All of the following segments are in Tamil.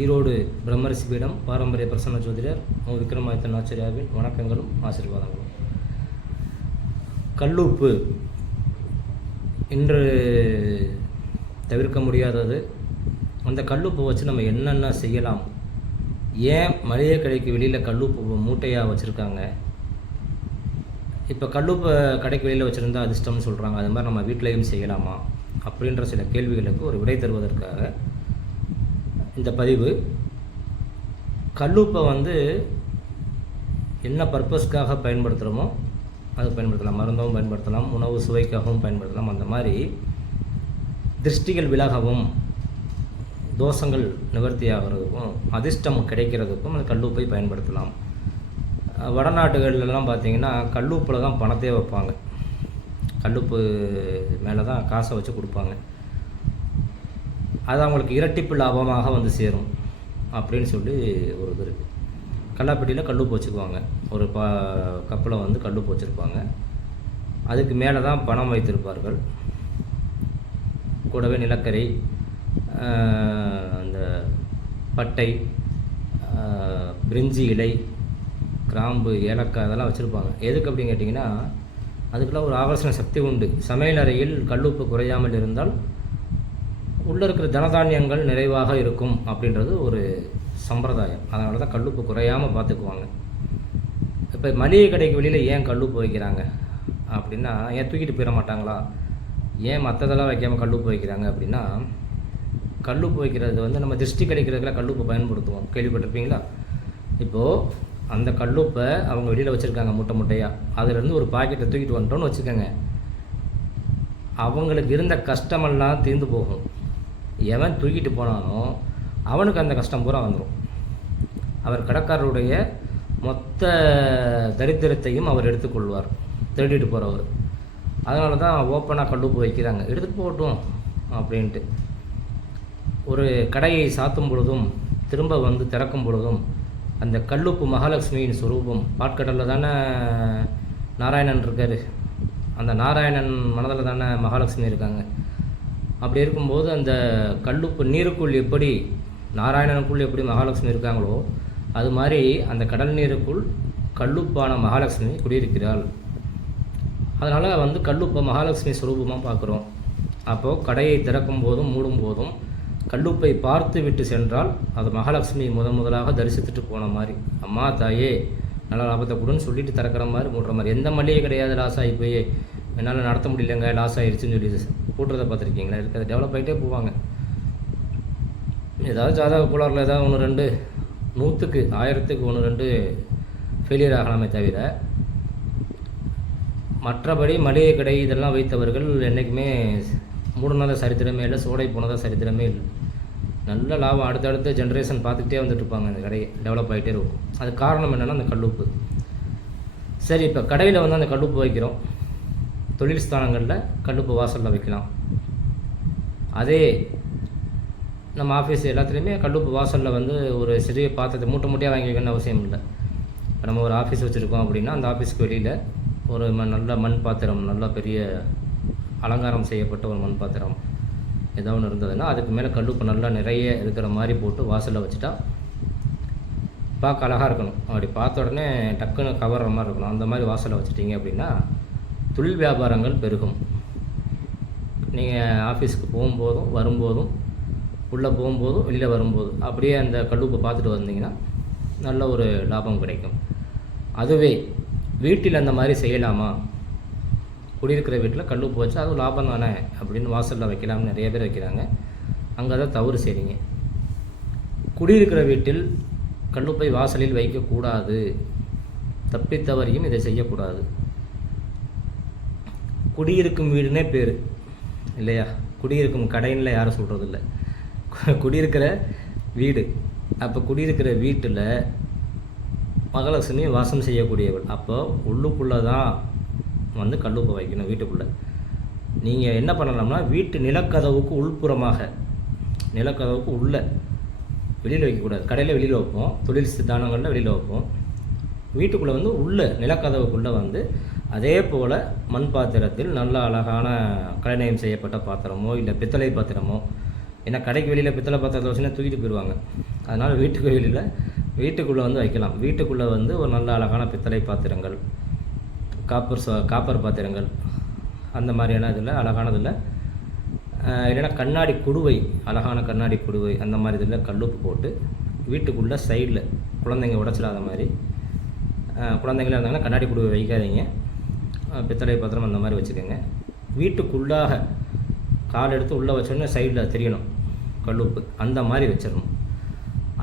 ஈரோடு பிரம்மரிசி பீடம் பாரம்பரிய பிரசன்ன ஜோதிடர் விக்ரமாதித்தன் ஆச்சாரியாவின் வணக்கங்களும் ஆசீர்வாதங்களும். கல்லுப்பு இன்று தவிர்க்க முடியாதது. அந்த கல்லுப்பை வச்சு நம்ம என்னென்ன செய்யலாம்? ஏன் மளிகை கடைக்கு வெளியில் கல்லுப்பு மூட்டையாக வச்சுருக்காங்க? இப்போ கல்லுப்பை கடைக்கு வெளியில் வச்சுருந்தா அதிர்ஷ்டம்னு சொல்கிறாங்க. அது மாதிரி நம்ம வீட்டிலையும் செய்யலாமா அப்படின்ற சில கேள்விகளுக்கு ஒரு விடை தருவதற்காக இந்த பதிவு. கல்லுப்பை என்ன பர்பஸ்க்காக பயன்படுத்துகிறோமோ அது பயன்படுத்தலாம். மருந்தாகவும் பயன்படுத்தலாம், உணவு சுவைக்காகவும் பயன்படுத்தலாம். அந்த மாதிரி திருஷ்டிகள் விலகவும், தோஷங்கள் நிவர்த்தி ஆகிறதுக்கும், அதிர்ஷ்டம் கிடைக்கிறதுக்கும் அந்த கல்லுப்பை பயன்படுத்தலாம். வடநாட்டுகள்லாம் பார்த்திங்கன்னா கல்லுப்பில் தான் பணத்தையே வைப்பாங்க. கல்லுப்பு மேலே தான் காசை வச்சு கொடுப்பாங்க. அது அவங்களுக்கு இரட்டிப்பு லாபமாக சேரும் அப்படின்னு சொல்லி ஒரு இது இருக்குது. கல்லாப்பெட்டியில் கல்லுப்பு வச்சுக்குவாங்க. ஒரு கப்பில் கல்லுப்பு வச்சுருப்பாங்க. அதுக்கு மேலே தான் பணம் வைத்திருப்பார்கள். கூடவே நிலக்கரி, அந்த பட்டை, பிரிஞ்சி இலை, கிராம்பு, ஏலக்காய் அதெல்லாம் வச்சுருப்பாங்க. எதுக்கு அப்படின்னு கேட்டிங்கன்னா, அதுக்கெல்லாம் ஒரு ஆகர்ஷண சக்தி உண்டு. சமையல் அறையில் கல்லுப்பு குறையாமல் இருந்தால் உள்ளே இருக்கிற தனதானியங்கள் நிறைவாக இருக்கும் அப்படின்றது ஒரு சம்பிரதாயம். அதனால தான் கல்லுப்பு குறையாமல் பார்த்துக்குவாங்க. இப்போ மளிகை கடைக்கு வெளியில் ஏன் கல்லுப்பு வைக்கிறாங்க அப்படின்னா, ஏன் தூக்கிட்டு போயிட மாட்டாங்களா? ஏன் மற்றதெல்லாம் வைக்காமல் கல்லுப்பு வைக்கிறாங்க அப்படின்னா, கல்லுப்பு வைக்கிறது நம்ம திருஷ்டி கிடைக்கிறதுக்கெல்லாம் கல்லுப்பு பயன்படுத்துவோம். கேள்விப்பட்டிருப்பீங்களா? இப்போது அந்த கல்லுப்பை அவங்க வெளியில் வச்சுருக்காங்க மூட்டை மூட்டையாக. அதுலேருந்து ஒரு பாக்கெட்டை தூக்கிட்டு வந்துட்டோன்னு வச்சுக்கோங்க, அவங்களுக்கு இருந்த கஷ்டமெல்லாம் தீர்ந்து போகும். எவன் தூக்கிட்டு போனானோ அவனுக்கு அந்த கஷ்டம் பூரா வந்துடும். அவர் கடைக்காரருடைய மொத்த தரித்திரத்தையும் அவர் எடுத்துக்கொள்வார், திருடிட்டு போகிறவர். அதனால தான் ஓப்பனாக கல்லுப்பு வைக்கிறாங்க, எடுத்துகிட்டு போகட்டும் அப்படின்ட்டு. ஒரு கடையை சாத்தும் பொழுதும் திரும்ப திறக்கும் பொழுதும் அந்த கல்லுப்பு மகாலட்சுமியின் சுரூபம். பாட்கடலில் தானே நாராயணன் இருக்கார். அந்த நாராயணன் மனதில் தானே மகாலட்சுமி இருக்காங்க. அப்படி இருக்கும்போது அந்த கல்லுப்பு நீருக்குள் எப்படி நாராயணனுக்குள் எப்படி மகாலட்சுமி இருக்காங்களோ, அது மாதிரி அந்த கடல் நீருக்குள் கல்லுப்பான மகாலட்சுமி குடியிருக்கிறாள். அதனால் கல்லுப்பை மகாலட்சுமி சுரூபமாக பார்க்குறோம். அப்போது கடையை திறக்கும் போதும் மூடும் போதும் கல்லுப்பை பார்த்து விட்டு சென்றால் அது மகாலட்சுமி முதலாக தரிசித்துட்டு போன மாதிரி, அம்மா தாயே நல்ல லாபத்தை கொடுன்னு சொல்லிட்டு திறக்கிற மாதிரி மூடுற மாதிரி. எந்த மளிகை கிடையாது லாஸ் ஆகி போய் என்னால் நடத்த முடியலைங்க, லாஸ் ஆகிடுச்சுன்னு சொல்லி கூட்டுறதை பார்த்துருக்கீங்களா? இருக்கிறது டெவலப் ஆகிட்டே போவாங்க. ஏதாவது ஜாதக கோளாறில் ஏதாவது 1-2, 100க்கு 1000க்கு 1-2 ஃபெயிலியர் ஆகலாமே தவிர, மற்றபடி மளிகை கடை இதெல்லாம் வைத்தவர்கள் என்றைக்குமே மூடுனத சரித்திரமே இல்லை, சோடை போனதாக சரித்திரமே இல்லை. நல்ல லாபம் அடுத்தடுத்த ஜென்ரேஷன் பார்த்துக்கிட்டே வந்துட்டுருப்பாங்க. அந்த கடையை டெவலப் ஆகிட்டே இருக்கும். அது காரணம் என்னென்னா அந்த கல்லுப்பு. சரி, இப்போ கடையில் அந்த கல்லுப்பு வைக்கிறோம். தொழில் ஸ்தானங்களில் கல்லுப்பு வாசலில் வைக்கலாம். அதே நம்ம ஆஃபீஸ் எல்லாத்துலேயுமே கல்லுப்பு வாசலில் ஒரு சிறிய பாத்திரத்தை மூட்டை மூட்டையாக வாங்கி வைக்கணும்னு அவசியம் இல்லை. இப்போ நம்ம ஒரு ஆஃபீஸ் வச்சுருக்கோம் அப்படின்னா அந்த ஆஃபீஸ்க்கு வெளியில் ஒரு நல்ல மண் பாத்திரம், நல்லா பெரிய அலங்காரம் செய்யப்பட்ட ஒரு மண் பாத்திரம் ஏதாவது ஒன்று இருந்ததுன்னா அதுக்கு மேலே கல்லுப்பு நல்லா நிறைய இருக்கிற மாதிரி போட்டு வாசலில் வச்சுட்டா பார்க்க அழகாக இருக்கணும். அப்படி பார்த்த உடனே டக்குன்னு கவர்ற மாதிரி இருக்கணும். அந்த மாதிரி வாசலில் வச்சுட்டிங்க அப்படின்னா தொழில் வியாபாரங்கள் பெருகும். நீங்கள் ஆஃபீஸுக்கு போகும்போதும் வரும்போதும், உள்ளே போகும்போதும் வெளியில் வரும்போதும் அப்படியே அந்த கல்லுப்பை பார்த்துட்டு வந்தீங்கன்னா நல்ல ஒரு லாபம் கிடைக்கும். அதுவே வீட்டில் அந்த மாதிரி செய்யலாமா? குடியிருக்கிற வீட்டில் கல்லுப்பு வச்சு அதுவும் லாபம் தானே அப்படின்னு வாசலில் வைக்கலாம்னு நிறைய பேர் வைக்கிறாங்க. அங்கே தான் தவறு செய்கிறீங்க. குடியிருக்கிற வீட்டில் கல்லுப்பை வாசலில் வைக்கக்கூடாது. தப்பித்தவரையும் இதை செய்யக்கூடாது. குடியிருக்கும் வீடுனே பேர் இல்லையா? குடியிருக்கும் கடையில் யாரும் சொல்கிறதில்ல, குடியிருக்கிற வீடு. அப்போ குடியிருக்கிற வீட்டில் மகாலட்சுமி வாசம் செய்யக்கூடியவள். அப்போ உள்ளுக்குள்ளே தான் கல்லுப்பை வைக்கணும். வீட்டுக்குள்ளே நீங்கள் என்ன பண்ணலாம்னா, வீட்டு நிலக்கதவுக்கு உள்புறமாக, நிலக்கதவுக்கு உள்ளே, வெளியில் வைக்கக்கூடாது. கடையில் வெளியில் வைப்போம், தொழில் ஸ்தானங்களில் வெளியில் வைப்போம். வீட்டுக்குள்ளே உள்ள நிலக்கதவுக்குள்ளே அதே போல் மண் பாத்திரத்தில் நல்ல அழகான கலைநயம் செய்யப்பட்ட பாத்திரமோ இல்லை பித்தளை பாத்திரமோ, ஏன்னா கடைக்கு வெளியில் பித்தளை பாத்திரத்தை வச்சுன்னா தூக்கிட்டு போயிடுவாங்க. அதனால் வீட்டுக்குள்ளே வந்து வைக்கலாம். வீட்டுக்குள்ளே வந்து ஒரு நல்ல அழகான பித்தளை பாத்திரங்கள், காப்பர் பாத்திரங்கள், அந்த மாதிரியான இதில் அழகானதில், இல்லைன்னா கண்ணாடி குடுவை, அழகான கண்ணாடி குடுவை, அந்த மாதிரி இதில் கல்லுப்பு போட்டு வீட்டுக்குள்ளே சைடில் குழந்தைங்க உடச்சிடாத மாதிரி, குழந்தைங்களாக இருந்தாங்கன்னா கண்ணாடி குடுவை வைக்காதீங்க, பித்தளை பாத்திரம் அந்த மாதிரி வச்சுக்கோங்க. வீட்டுக்குள்ளாக கால் எடுத்து உள்ளே வச்சோன்னே சைடில் தெரியணும் கல்லுப்பு, அந்த மாதிரி வச்சிடணும்.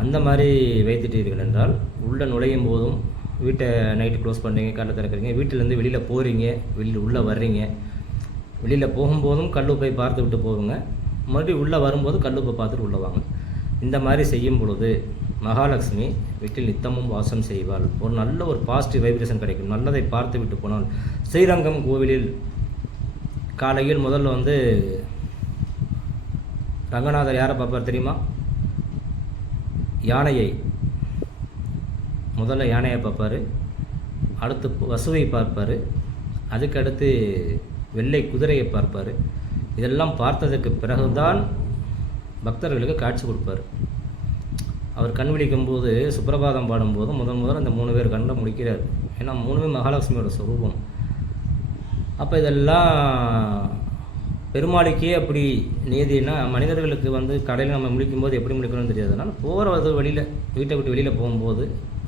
அந்த மாதிரி வைத்துட்டீர்கள் என்றால் உள்ளே நுழையும் போதும், வீட்டை நைட்டு க்ளோஸ் பண்ணுறீங்க, காலைல திறக்கிறீங்க, வீட்டிலேருந்து வெளியில் போகிறீங்க, உள்ளே வர்றீங்க, வெளியில் போகும்போதும் கல்லுப்பை பார்த்து விட்டு போகுங்க, மறுபடியும் உள்ளே வரும்போது கல்லுப்பை பார்த்துட்டு உள்ளே வாங்க. இந்த மாதிரி செய்யும் பொழுது மகாலட்சுமி வீட்டில் நித்தமும் வாசம் செய்வாள். ஒரு நல்ல ஒரு பாசிட்டிவ் வைப்ரேஷன் கிடைக்கும். நல்லதை பார்த்து விட்டு போனால், ஸ்ரீரங்கம் கோவிலில் காலையில் முதல்ல வந்து ரங்கநாதர் யாரை பார்ப்பார் தெரியுமா? யானையை. முதல்ல யானையை பார்ப்பார், அடுத்து பசுவை பார்ப்பார், அதுக்கடுத்து வெள்ளை குதிரையை பார்ப்பார். இதெல்லாம் பார்த்ததுக்கு பிறகுதான் பக்தர்களுக்கு காட்சி கொடுப்பார். அவர் கண் விழிக்கும்போது சுப்பிரபாதம் பாடும்போது முதல் அந்த 3 பேர் கண்ணை முடிக்கிறார். ஏன்னா 3மே மகாலட்சுமியோட ஸ்வரூபம். அப்போ இதெல்லாம் பெருமாளுக்கே அப்படி நீதினா, மனிதர்களுக்கு வந்து கடையில் நம்ம முழிக்கும்போது எப்படி முழிக்கணும்னு தெரியாது. அதனால் போகிற வழியில், வீட்டை விட்டு வெளியில் போகும்போது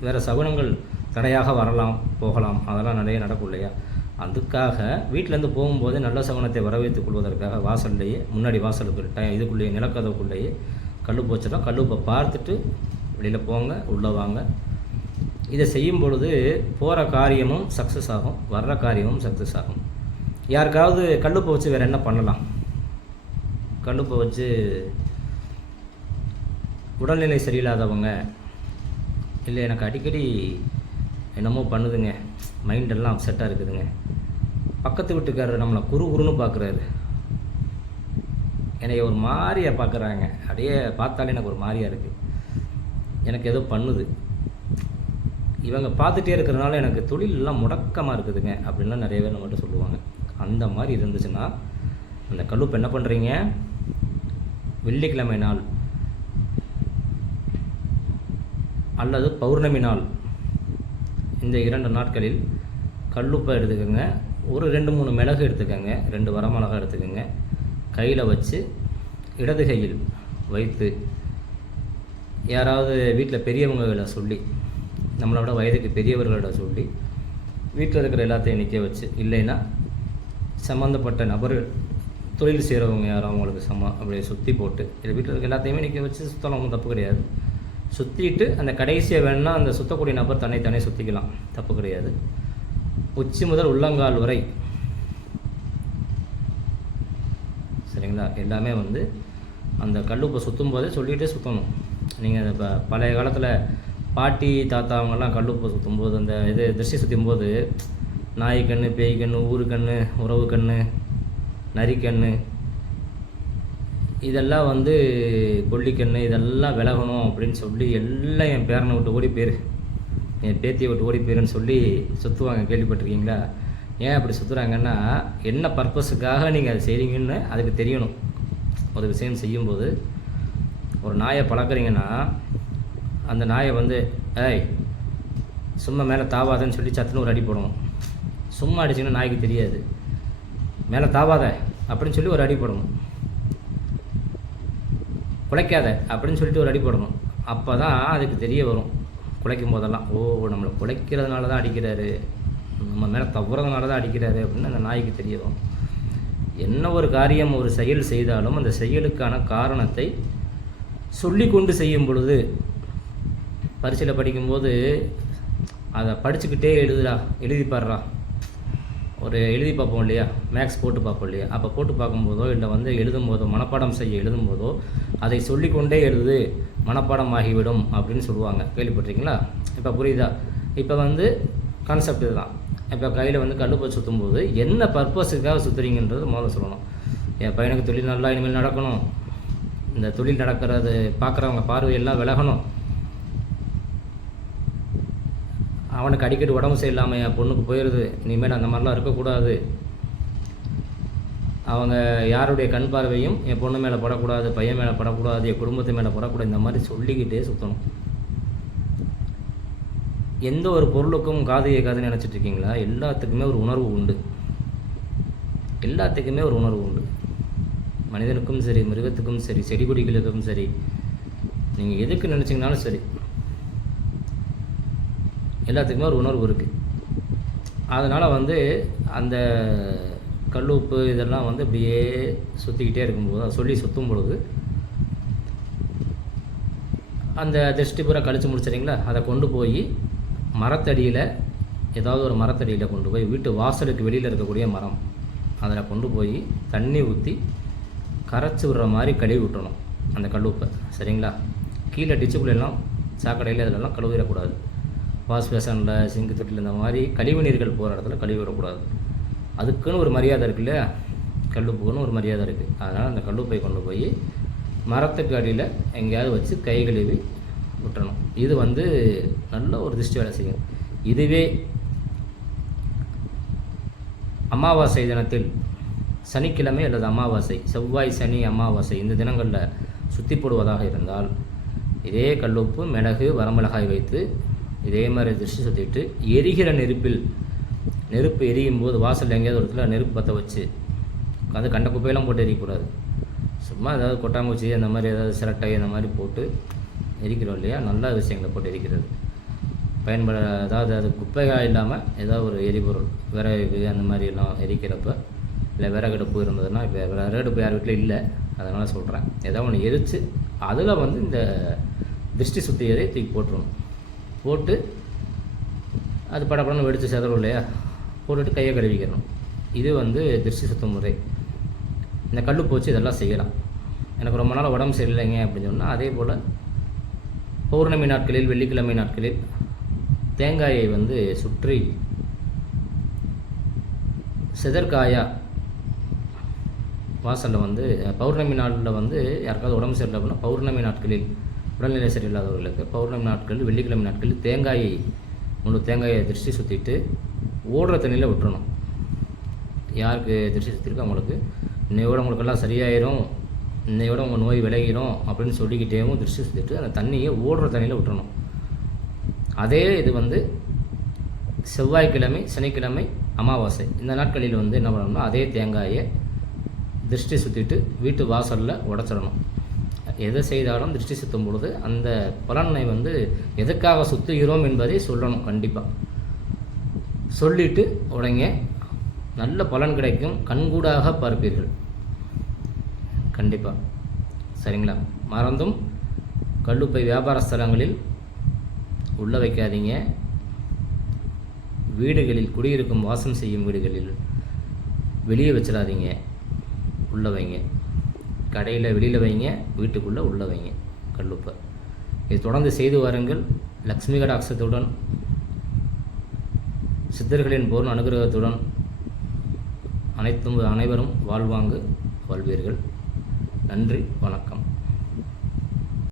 வேறு சகுனங்கள் தடையாக வரலாம், போகலாம், அதெல்லாம் நிறைய நடக்கும் இல்லையா? அதுக்காக வீட்டிலேருந்து போகும்போது நல்ல சகுனத்தை வரவேற்றுக் கொள்வதற்காக வாசல்லையே, முன்னாடி வாசலுக்கு இதுக்குள்ளேயே, நிலக்கதவுக்குள்ளேயே கல்லுப்பு வச்சிடும். கல்லுப்பை பார்த்துட்டு வெளியில் போங்க, உள்ளே வாங்க. இதை செய்யும் பொழுது போகிற காரியமும் சக்ஸஸ் ஆகும், வர்ற காரியமும் சக்ஸஸ் ஆகும். யாருக்காவது கல்லுப்பை வச்சு வேறு என்ன பண்ணலாம்? கல்லுப்பை வச்சு உடல்நிலை சரியில்லாதவங்க, இல்லை எனக்கு அடிக்கடி என்னமோ பண்ணுதுங்க, மைண்டெல்லாம் அப்செட்டாக இருக்குதுங்க, பக்கத்து வீட்டுக்காரர் நம்மளை குறுன்னு பார்க்குறாரு, என்னை ஒரு மாதிரியாக பார்க்குறாங்க, அப்படியே பார்த்தாலே எனக்கு ஒரு மாதிரியாக இருக்குது, எனக்கு ஏதோ பண்ணுது, இவங்க பார்த்துட்டே இருக்கிறதுனால எனக்கு தொழிலெல்லாம் முடக்கமாக இருக்குதுங்க அப்படின்லாம் நிறைய பேர் நம்மகிட்ட சொல்லுவாங்க. அந்த மாதிரி இருந்துச்சுன்னா அந்த கல்லுப்பு என்ன பண்ணுறீங்க? வெள்ளிக்கிழமை நாள் அல்லது பௌர்ணமி நாள், இந்த 2 நாட்களில் கல்லுப்பை எடுத்துக்கோங்க. ஒரு 2-3 மிளகு எடுத்துக்கோங்க, 2 வரமிளகா எடுத்துக்கோங்க. கையில் வச்சு இடது கையில் வைத்து, யாராவது வீட்டில் பெரியவங்களை சொல்லி, நம்மளோட வயதுக்கு பெரியவர்களிட சொல்லி, வீட்டில் இருக்கிற எல்லாத்தையும் நிற்க வச்சு, இல்லைன்னா சம்மந்தப்பட்ட நபர்கள், தொழில் செய்கிறவங்க யாரும் அவங்களுக்கு அப்படியே சுற்றி போட்டு, இல்லை வீட்டில் இருக்க எல்லாத்தையுமே நிற்க வச்சு சுற்றலாம், ஒன்றும் தப்பு கிடையாது. சுற்றிட்டு அந்த கடைசியை வேணுன்னா அந்த சுற்றக்கூடிய நபர் தன்னை சுற்றிக்கலாம், தப்பு கிடையாது. உச்சி முதல் உள்ளங்கால் வரை, சரிங்களா? எல்லாமே வந்து அந்த கல்லுப்பை சுற்றும் போதே சொல்லிகிட்டே சுற்றணும். நீங்கள் இப்போ பழைய காலத்தில் பாட்டி தாத்தா அவங்கெல்லாம் கல்லுப்பை சுற்றும்போது, அந்த திருஷ்டி சுற்றும் போது நாய் கண்ணு, பேய் கண்ணு, ஊரு கண்ணு, உறவு கண்ணு, நரிக்கண்ணு, இதெல்லாம் வந்து கொல்லிக்கண்ணு, இதெல்லாம் விலகணும் அப்படின்னு சொல்லி எல்லாம் என் பேரனை விட்டு ஓடி போயிரு, என் பேத்தியை விட்டு ஓடி போயிருன்னு சொல்லி சுற்றுவாங்க. கேள்விப்பட்டிருக்கீங்களா? ஏன் அப்படி சுற்றுறாங்கன்னா, என்ன பர்பஸுக்காக நீங்கள் அதை செய்கிறீங்கன்னு அதுக்கு தெரியணும். ஒரு விஷயம் செய்யும்போது, ஒரு நாயை பழக்கிறீங்கன்னா அந்த நாயை வந்து ஏய் சும்மா மேலே தாவாதன்னு சொல்லி சத்துன்னு ஒரு அடி போடணும். சும்மா அடிச்சிங்கன்னா நாய்க்கு தெரியாது, மேலே தாவாத அப்படின்னு சொல்லி ஒரு அடி போடணும். குலைக்காத அப்படின்னு சொல்லிட்டு ஒரு அடி போடணும். அப்போ தான் அதுக்கு தெரிய வரும். குலைக்கும் போதெல்லாம், ஓ நம்மளை குலைக்கிறதுனால தான் அடிக்கிறாரு, நம்ம மேலே தவறதுனால தான் அடிக்கிறாரு அப்படின்னு அந்த நாய்க்கு தெரிய வரும். என்ன ஒரு காரியம், ஒரு செயல் செய்தாலும் அந்த செயலுக்கான காரணத்தை சொல்லி கொண்டு செய்யும் பொழுது, பரீட்சையில் படிக்கும்போது அதை படிச்சுக்கிட்டே எழுதி பாடுறா, ஒரு எழுதி பார்ப்போம் இல்லையா, மேக்ஸ் போட்டு பார்ப்போம் இல்லையா, அப்போ போட்டு பார்க்கும்போதோ இல்லை வந்து எழுதும்போதோ, மனப்பாடம் செய்ய எழுதும்போதோ அதை சொல்லிக்கொண்டே எழுது, மனப்பாடம் ஆகிவிடும் அப்படின்னு சொல்லுவாங்க. கேள்விப்பட்டிருக்கீங்களா? இப்போ புரியுதா? இப்போ வந்து கான்செப்ட் இதுதான். இப்போ கையில் வந்து கல்லுப்பை சுற்றும்போது என்ன பர்பஸுக்காக சுற்றுறீங்கன்றது முதல்ல சொல்லணும். என் பையனுக்கு தொழில் நல்லா இனிமேல் நடக்கணும், இந்த தொழில் நடக்கிறது பார்க்குறவங்க பார்வையெல்லாம் விலகணும், அவனுக்கு அடிக்கடி உடம்பு சரியில்லாமல் என் பொண்ணுக்கு போயிடுது, இனிமேல் அந்த மாதிரிலாம் இருக்கக்கூடாது, அவங்க யாருடைய கண் பார்வையும் என் பொண்ணு மேலே படக்கூடாது, பையன் மேலே படக்கூடாது, என் குடும்பத்து மேலே படக்கூடாது, இந்த மாதிரி சொல்லிக்கிட்டே சுற்றணும். எந்த ஒரு பொருளுக்கும் காது கேட்காதுன்னு நினச்சிட்டு இருக்கீங்களா? எல்லாத்துக்குமே ஒரு உணர்வு உண்டு. எல்லாத்துக்குமே ஒரு உணர்வு உண்டு. மனிதனுக்கும் சரி, மிருகத்துக்கும் சரி, செடி கொடிகளுக்கும் சரி, நீங்கள் எதுக்கு நினச்சிங்கனாலும் சரி, எல்லாத்துக்குமே ஒரு உணர்வு இருக்குது. அதனால் அந்த கல் உப்பு இதெல்லாம் அப்படியே சுற்றிக்கிட்டே இருக்கும்போது, அதை சொல்லி சுற்றும் பொழுது அந்த திருஷ்டி பூரா கழித்து முடிச்சிட்டிங்களா, அதை கொண்டு போய் மரத்தடியில், ஏதாவது ஒரு மரத்தடியில் கொண்டு போய், வீட்டு வாசலுக்கு வெளியில் இருக்கக்கூடிய மரம், அதில் கொண்டு போய் தண்ணி ஊற்றி கரைச்சி விடுற மாதிரி கழுவி விட்டணும் அந்த கல் உப்பை. சரிங்களா? கீழே டிச்சுக்குள்ளெல்லாம், சாக்கடையில் இதிலெல்லாம் கழுவிடக்கூடாது. வாஷ் பேசனில், சிங்கு தொட்டில், இந்த மாதிரி கழிவு நீர்கள் போகிற இடத்துல கழுவி விடக்கூடாது. அதுக்குன்னு ஒரு மரியாதை இருக்குது இல்லையா? கல்லுப்புக்குன்னு ஒரு மரியாதை இருக்குது. அதனால் அந்த கல்லுப்பை கொண்டு போய் மரத்துக்கு அடியில் எங்கேயாவது வச்சு கை கழுவி விட்டுறணும். இது நல்ல ஒரு திருஷ்டி வேலை செய்யும். இதுவே அமாவாசை தினத்தில், சனிக்கிழமை அல்லது அமாவாசை, செவ்வாய், சனி, அமாவாசை இந்த தினங்களில் சுற்றி போடுவதாக இருந்தால், இதே கல்லுப்பு, மிளகு, வரமிளகாய் வைத்து இதே மாதிரி திருஷ்டி சுற்றிட்டு, எரிகிற நெருப்பில், நெருப்பு எரியும் போது வாசல் எங்கேயாவது ஒரு இடத்துல நெருப்பு பற்ற வச்சு, அது கண்ட குப்பையெல்லாம் போட்டு எரியக்கூடாது. சும்மா ஏதாவது கொட்டாங்குச்சி அந்த மாதிரி ஏதாவது சிரட்டை அந்த மாதிரி போட்டு எரிக்கிறோம் இல்லையா? நல்ல விஷயங்களை போட்டு எரிக்கிறது அதாவது அது குப்பையாக இல்லாமல் ஏதாவது ஒரு எரிபொருள், விறகு அந்த மாதிரிலாம் எரிக்கிறப்ப, இல்லை விறகடுப்பு இருந்ததுன்னா, இப்போ விறகடுப்பு யார் வீட்டில் இல்லை, அதனால் சொல்கிறேன், ஏதாவது ஒன்று எரித்து அதில் இந்த திருஷ்டி சுத்தியதை தூக்கி போட்டுருணும். போட்டு அது படப்படன்னு வெடித்து செதறும் இல்லையா? போட்டுட்டு கையை கழுவிக்கிறணும். இது திருஷ்டி சுத்தம் முறை. இந்த கல் போச்சு இதெல்லாம் செய்யலாம். எனக்கு ரொம்ப நாள் உடம்பு சரியில்லைங்க அப்படின்னு சொன்னால், அதே போல் பௌர்ணமி நாட்களில், வெள்ளிக்கிழமை நாட்களில் தேங்காயை சுற்றி செதற்காயா வாசலில் பௌர்ணமி நாளில் யாருக்காவது உடம்பு சரியில்லை அப்படின்னா, பௌர்ணமி நாட்களில் உடல்நிலை சரியில்லாதவர்களுக்கு பௌர்ணமி நாட்களில், வெள்ளிக்கிழமை நாட்களில் தேங்காயை, முழு தேங்காயை திருஷ்டி சுற்றிட்டு ஓடுற தண்ணியில் விட்டுறணும். யாருக்கு திருஷ்டி சுற்றிருக்கோ அவங்களுக்கு, இன்னையோட உங்களுக்கெல்லாம் சரியாயிரும், இன்னையோட உங்கள் நோய் விலகிடும் அப்படின்னு சொல்லிக்கிட்டேவும் திருஷ்டி சுற்றிட்டு அந்த தண்ணியை ஓடுற தண்ணியில் விட்டுறணும். அதே இது செவ்வாய்க்கிழமை, சனிக்கிழமை, அமாவாசை இந்த நாட்களில் என்ன பண்ணணும்னா, அதே தேங்காயை திருஷ்டி சுற்றிட்டு வீட்டு வாசலில் உடச்சிடணும். எதை செய்தாலும் திருஷ்டி சுற்றும் பொழுது அந்த பலனை எதுக்காக சுற்றுகிறோம் என்பதை சொல்லணும். கண்டிப்பாக சொல்லிவிட்டு உடனே நல்ல பலன் கிடைக்கும். கண்கூடாக பார்ப்பீர்கள் கண்டிப்பாக. சரிங்களா? மறந்தும் கல்லுப்பை வியாபார ஸ்தலங்களில் உள்ள வைக்காதீங்க. வீடுகளில், குடியிருக்கும் வாசம் செய்யும் வீடுகளில் வெளியே வச்சிடாதீங்க, உள்ளே வைங்க. கடையில் வெளியில் வைங்க, வீட்டுக்குள்ளே உள்ளே வைங்க கல்லுப்பை. இது தொடர்ந்து செய்து வாருங்கள். லக்ஷ்மி கடாட்சத்துடன், சித்தர்களின் பூர்ண அனுகிரகத்துடன் அனைவரும் வாழ்வாங்கு வாழ்வீர்கள். நன்றி, வணக்கம்.